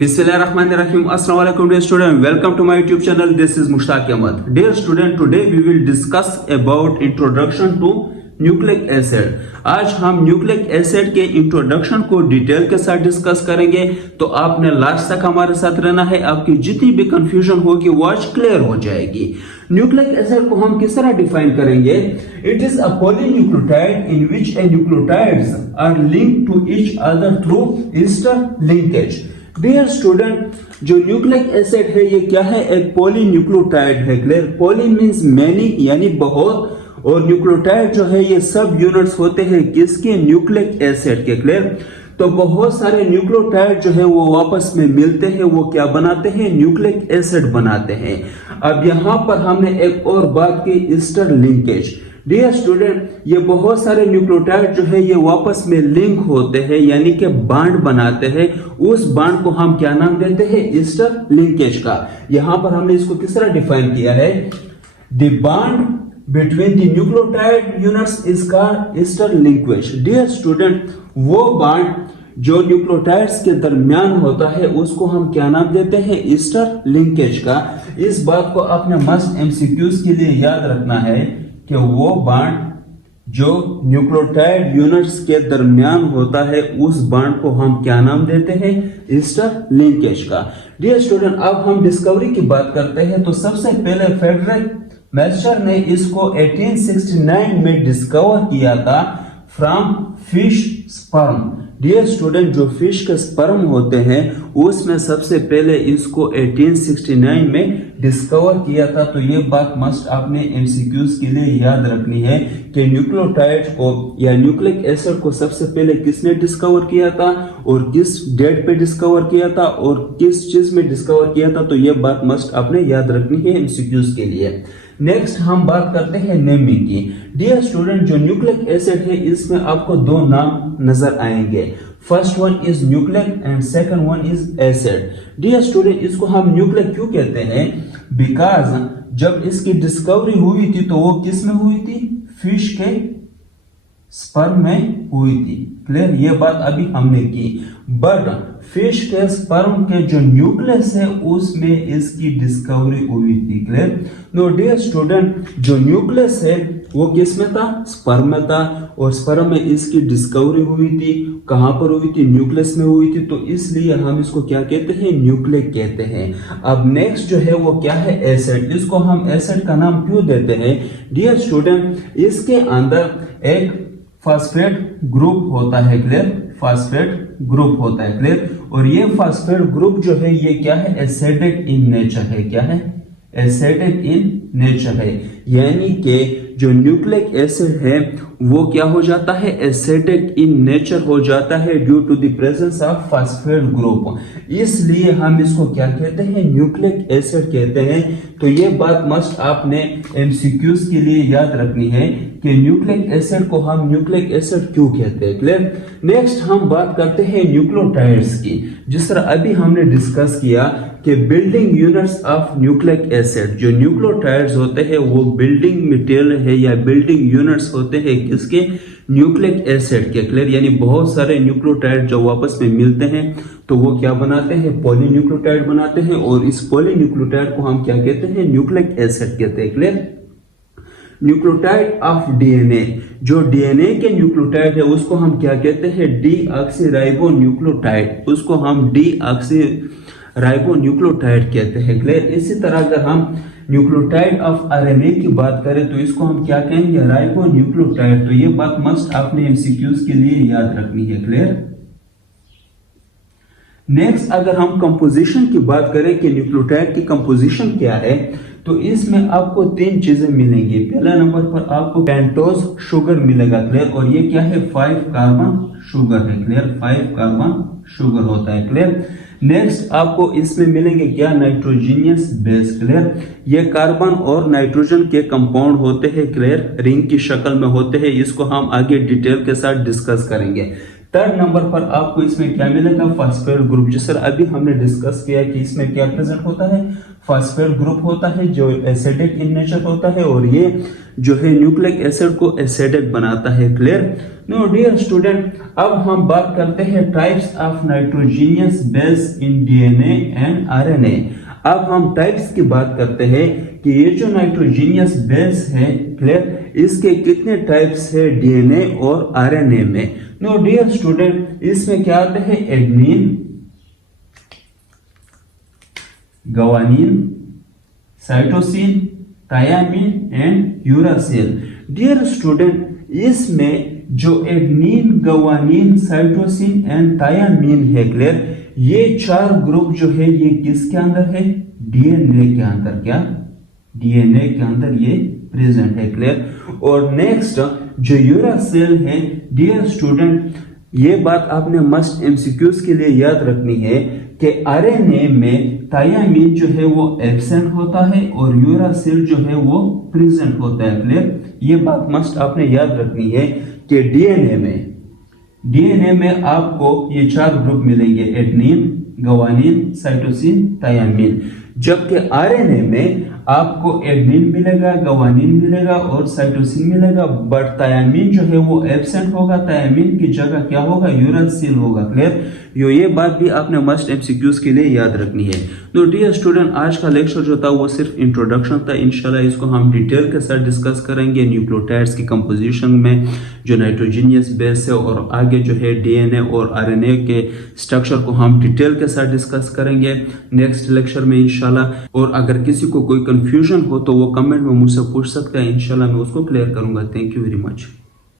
Bismillahirrahmanirrahim. Assalamu alaikum dear student. Welcome to my YouTube channel. This is Mushtaq Ahmad. Dear student, today we will discuss about introduction to nucleic acid. आज हम nucleic acid के introduction को detail के साथ discuss करेंगे, तो आपने last तक हमारे साथ रहना है। आपकी जितनी भी कंफ्यूजन होगी वो आज क्लियर हो जाएगी। न्यूक्लिक एसिड को हम किस तरह डिफाइन करेंगे? It is a polynucleotide in which a nucleotides are linked to each other through ester linkage. Dear student, जो न्यूक्लिक एसिड है ये क्या है? एक पॉलीन्यूक्लियोटाइड है। क्लियर? पॉली मींस मैनी यानी बहुत, और न्यूक्लियोटाइड जो है ये सब यूनिट्स होते हैं किसके? न्यूक्लिक एसिड के। क्लियर? तो बहुत सारे न्यूक्लियोटाइड जो है वो आपस में मिलते हैं, वो क्या बनाते हैं? न्यूक्लिक एसिड बनाते हैं। अब यहां पर हमने एक और बात की, ईस्टर लिंकेज। डियर स्टूडेंट, ये बहुत सारे न्यूक्लियोटाइड जो है ये वापस में लिंक होते हैं, यानी कि बांड बनाते हैं। उस बांड को हम क्या नाम देते हैं? ईस्टर लिंकेज का। यहां पर हमने इसको किस तरह डिफाइन किया है? The bond between the nucleotide units is called ester linkage. Dear student, वो बांड जो न्यूक्लियोटाइड्स के दरमियान होता है उसको हम क्या नाम देते हैं? ईस्टर लिंकेज का। इस बात को आपने मस्ट एमसीक्यूज के लिए याद रखना है कि वो बांड जो न्यूक्लियोटाइड यूनिट्स के दरमियान होता है उस बांड को हम क्या नाम देते हैं? ईस्टर लिंकेज का। डियर स्टूडेंट, अब हम डिस्कवरी की बात करते हैं। तो सबसे पहले फेडरिक मेल्चर ने इसको 1869 में डिस्कवर किया था from fish sperm. Dear student, जो फिश के स्पर्म होते हैं उसमें सबसे पहले इसको 1869 में डिस्कवर किया था। तो ये बात मस्ट आपने एमसीक्यूज के लिए याद रखनी है कि न्यूक्लियोटाइड को या न्यूक्लिक एसिड को सबसे पहले किसने डिस्कवर किया था और किस डेट पे डिस्कवर किया था और किस चीज में डिस्कवर किया था। तो ये बात मस्ट आपने याद रखनी है एमसीक्यूज के लिए। नेक्स्ट हम बात करते हैं नेमिंग की। डियर स्टूडेंट, जो न्यूक्लिक एसिड है इसमें आपको दो नाम नजर आएंगे। First one is nucleic and second one is acid. Dear student, इसको हम न्यूक्लिक क्यों कहते हैं? बिकॉज जब इसकी डिस्कवरी हुई थी तो वो किस में हुई थी? फिश के स्पर्म में हुई थी। क्लियर? ये बात अभी हमने की। बट फिश के स्पर्म के जो न्यूक्लियस है उसमें इसकी डिस्कवरी हुई थी। क्लियर? नो डियर स्टूडेंट, जो न्यूक्लियस है वो किस में था? स्पर्म में था, और स्पर्म में इसकी डिस्कवरी हुई थी। कहां पर हुई थी? न्यूक्लियस में हुई थी। तो इसलिए हम इसको क्या कहते हैं? न्यूक्लिक कहते हैं। अब नेक्स्ट जो है वो क्या है? एसिड। इसको हम एसिड का नाम क्यों देते हैं? डियर स्टूडेंट, इसके अंदर एक फास्फेट ग्रुप होता है। क्लियर? फास्फेट ग्रुप होता है। क्लियर? और ये फास्फेट ग्रुप जो है ये क्या है? एसिडिक इन नेचर है। क्या है? एसिडिक इन नेचर है, यानी कि जो न्यूक्लिक एसिड है वो क्या हो जाता है? एसिडिक इन नेचर हो जाता है due to the presence of phosphate group. इसलिए हम इसको क्या कहते हैं? न्यूक्लिक एसिड कहते हैं। तो ये बात मस्ट आपने एमसीक्यूज के लिए याद रखनी है कि न्यूक्लिक एसिड को हम न्यूक्लिक एसिड क्यों कहते हैं। क्लियर? नेक्स्ट हम बात करते हैं न्यूक्लियोटाइड्स की। जिस तरह अभी हमने डिस्कस किया कि building units of nucleic acid, जो न्यूक्लियोटाइड्स होते हैं वो बिल्डिंग मटेरियल है या बिल्डिंग यूनिट्स होते हैं किसके? न्यूक्लिक एसिड के। क्लियर? यानी बहुत सारे न्यूक्लियोटाइड जो आपस में मिलते हैं तो वो क्या बनाते हैं? पॉलीन्यूक्लियोटाइड बनाते हैं, और इस पॉलीन्यूक्लियोटाइड को हम क्या कहते हैं? न्यूक्लिक एसिड कहते हैं। क्लियर? न्यूक्लियोटाइड ऑफ डीएनए, जो डीएनए के न्यूक्लियोटाइड है उसको हम क्या कहते हैं? डीऑक्सीराइबोन्यूक्लियोटाइड। उसको हम डीऑक्सीराइबोन्यूक्लियोटाइड कहते हैं। क्लियर? इसी तरह अगर हम न्यूक्लियोटाइड ऑफ आरएनए की बात करें तो इसको हम क्या कहेंगे? राइबोन्यूक्लियोटाइड। तो ये बात मस्ट आपने एमसीक्यूज के लिए याद रखनी है। क्लियर? नेक्स्ट अगर हम कंपोजिशन की बात करें कि न्यूक्लियोटाइड की कंपोजिशन क्या है, तो इसमें आपको तीन चीजें मिलेंगी। पहला नंबर पर आपको पेंटोज शुगर मिलेगा। क्लियर? और ये क्या है? 5 कार्बन शुगर है। क्लियर? 5 कार्बन शुगर होता है। क्लियर? नेक्स्ट आपको इसमें मिलेंगे क्या? Nitrogenous base. क्लियर? ये कार्बन और नाइट्रोजन के कंपाउंड होते हैं। क्लियर? रिंग की शक्ल में होते हैं। इसको हम आगे डिटेल के साथ डिस्कस करेंगे। थर्ड नंबर पर आपको इसमें क्या मिलेगा, फास्फेट ग्रुप। जिस तरह अभी हमने डिस्कस किया कि इसमें क्या प्रेजेंट होता है, फास्फेट ग्रुप होता है जो एसिडिक इन नेचर होता है और ये जो है न्यूक्लिक एसिड को एसिडिक बनाता है। क्लियर? नो डियर स्टूडेंट, अब हम बात करते हैं types of nitrogenous base in DNA and RNA. अब हम टाइप्स की बात करते हैं कि ये जो नाइट्रोजीनियस बेस है, क्लियर, इसके कितने टाइप्स है डीएनए और आरएनए में। नो डियर स्टूडेंट, इसमें क्या आते हैं, adenine, guanine, cytosine, thymine and uracil. Dear student, इसमें जो adenine, guanine, cytosine and thymine है, क्लियर, ये चार ग्रुप जो है ये किसके अंदर है, डीएनए के अंदर। क्या? डीएनए के अंदर ये प्रेजेंट है। क्लियर? और नेक्स्ट जो यूरासिल है, डियर स्टूडेंट, ये बात आपने मस्ट एमसीक्यूज के लिए याद रखनी है कि आरएनए में थायामिन जो है वो एब्सेंट होता है और यूरासिल जो है वो प्रेजेंट होता है। क्लियर? ये बात मस्ट आपने याद रखनी है कि डीएनए में आपको ये चार ग्रुप मिलेंगे, एडेनिन, ग्वानिन, साइटोसिन, थायामिन। जबकि आरएनए में आपको एडेनिन मिलेगा, ग्वानिन मिलेगा और साइटोसिन मिलेगा, बट थायामिन जो है वो एब्सेंट होगा। थायामिन की जगह क्या होगा, यूरासिल होगा। क्लियर? ये बात भी आपने मस्ट एमसीक्यूज के लिए याद रखनी है। तो डियर स्टूडेंट, आज का लेक्चर जो था वो सिर्फ इंट्रोडक्शन था। इंशाल्लाह इसको हम डिटेल के साथ डिस्कस करेंगे, न्यूक्लियोटाइड्स की कंपोजिशन में जो नाइट्रोजीनियस बेस है, और आगे जो है डीएनए और आरएनए के स्ट्रक्चर को हम डिटेल के साथ डिस्कस करेंगे नेक्स्ट लेक्चर में इंशाल्लाह। और अगर किसी को कोई कंफ्यूजन हो तो वो कमेंट में मुझसे पूछ सकता है, इंशाल्लाह मैं उसको क्लियर करूंगा। Thank you very much.